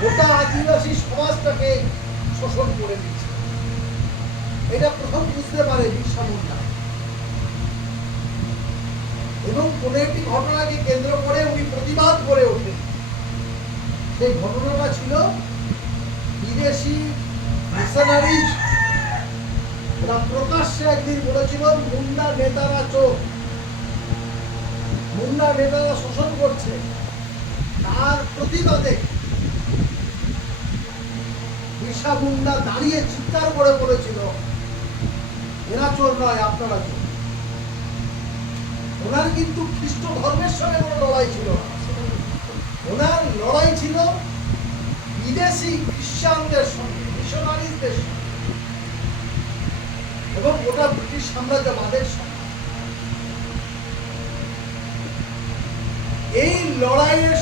গোটা আদিবাসী সমাজটাকে শোষণ করে দিচ্ছে এটা প্রথম বুঝতে পারে বিরসা মুন্ডা। এবং কোন একটি ঘটনাকে কেন্দ্র করে উনি প্রতিবাদ করে ওঠেন। সেই ঘটনাটা ছিল বিদেশি মিশনারিজ ওরা প্রকাশ্যে একদিন বলেছিল, মুন্ডা নেতারা চোখ মুন্ডা নেতারা শোষণ করছে। তার প্রতিবাদে বিশা মুন্ডা দাঁড়িয়ে চিৎকার করে বলেছিল, এরা চোর নয়, আপনারা চোর। ওনার কিন্তু খ্রিস্ট ধর্মের সঙ্গে কোনো লড়াই ছিল ওনার লড়াই ছিল বিদেশি খ্রিস্টানদের সঙ্গে মিশনারিজদের সঙ্গে এবং ওটা ব্রিটিশ সাম্রাজ্যবাদের সঙ্গে। এই লড়াইয়ের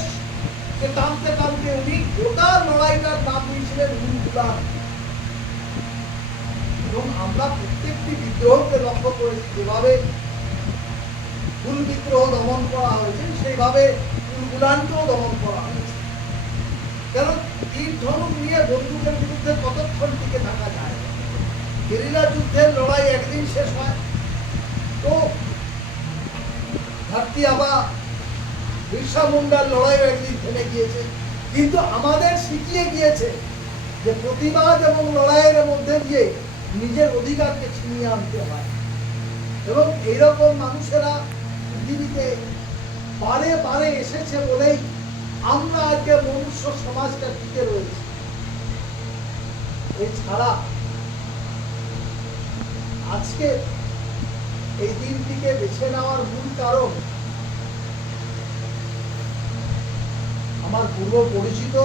টানতে টানতে উনি গোটা দিয়েছিলেন উলগুলান এবং আমরা প্রত্যেকটি বিদ্রোহকে লক্ষ্য করেছি, যেভাবে কুল বিদ্রোহ দমন করা হয়েছে, সেইভাবে উলগুলানকেও দমন করা হয়েছে। কারণ তীর ধনুক নিয়ে বন্দুকের বিরুদ্ধে কতক্ষণ টিকে থাকা যায়? গেরিলা যুদ্ধের লড়াই একদিন শেষ হয়। তো ধরতি আবা বিরসা মুন্ডার লড়াই একদিন থেমে গিয়েছে। কিন্তু আমাদের শিখিয়ে গিয়েছে যে প্রতিবাদ এবং লড়াইয়ের মধ্যে দিয়ে নিজের অধিকারকে ছিনিয়ে আনতে হয়। এবং এইরকম মানুষেরা পৃথিবীতে বারে বারে এসেছে বলেই আমরা আজকে মনুষ্য সমাজটা টিকে রয়েছে। এছাড়া আজকে এই দিনটিকে বেছে নেওয়ার মূল কারণ আমার পূর্ব পরিচিত